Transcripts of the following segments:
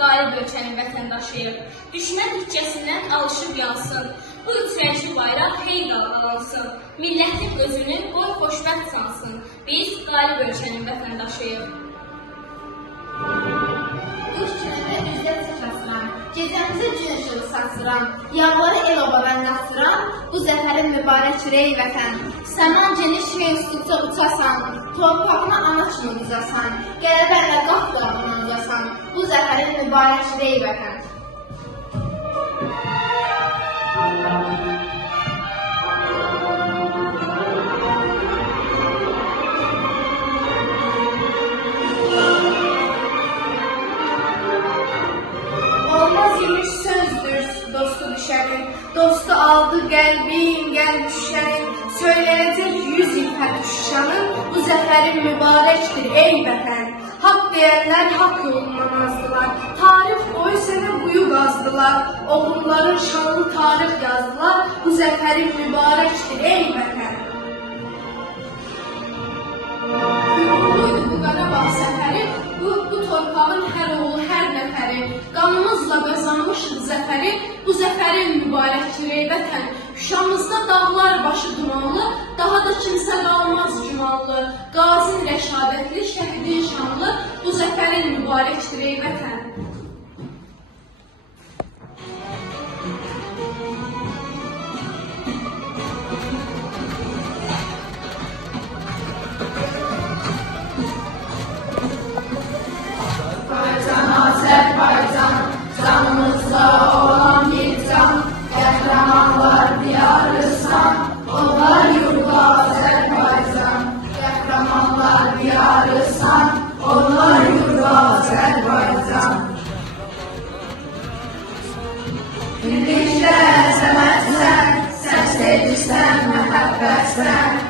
qalib ölkənin vətəndaşıyıq. Düşmən hüccəsindən alışıb yansın. Bu üç rəngli bayraq hey dalğalansın. Millətin özünü qoy xoşbəxt sansın. Biz qalib ölkənin vətəndaşıyıq. Qış günümü üzət çəkasıram, gecəmizə gün ışığı saçıram, yağları el-obadan qaçıram, bu zəfərin mübarək rey vətən. Səman geniş mevzuqca uçasan, torpağına ana kimi uzasan, qələbənlə qat-qatına uzasan, bu zəfərin mübarək rey vətən. Olmaz imiş sözdür dostu düşənin, dostu aldı qəlbin, qəlb düşənin, söyləyəcək 100 il Şuşanın, bu zəfərin mübarəkdir ey vətən. Haqq deyənlər haqq yolundan azdılar, tarix boyu sənə quyu qazdılar, oğulların şanlı tarix yazdılar, bu zəfərin mübarəkdir ey vətən. Buydu bu Qarabağ səfəri, bu torpağın hər oğlu, hər nəfəri, qanımızla qazanmışıq zəfəri, bu zəfərin mübarəkdir ey vətən. Şuşamızda dağlar başı dumanlı, daha da kimsə qalmaz cumanlı, qazin rəşadətli, şəhidin şanlı, bu zəfərin mübarəkdir ey vətən. Azərbaycan, canımızda olan bir can, qəhrəmanlar diyarısan, onlar yurdu Azərbaycan. Qəhrəmanlar diyarısan, onlar yurdu Azərbaycan. Birlikdə əzəmətsən, səs edirsən məhəbbətsən.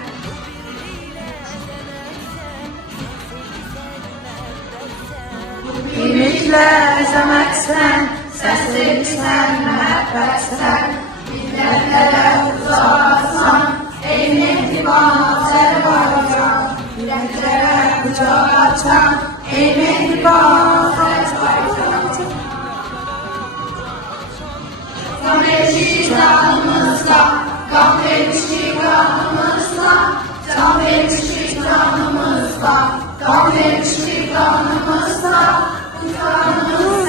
Birliklə əzəmətsən, səs edirsən məhəbbətsən. Millətlərə ucaqsan, ey mehriban Azərbaycan. Millətlərə ucaqsan, ey mehriban Azərbaycan. Qan vermişik canımızda, qan vermişik qanımızda, can vermişik canımızda, qan vermişik qanımızda, bu qanımızda.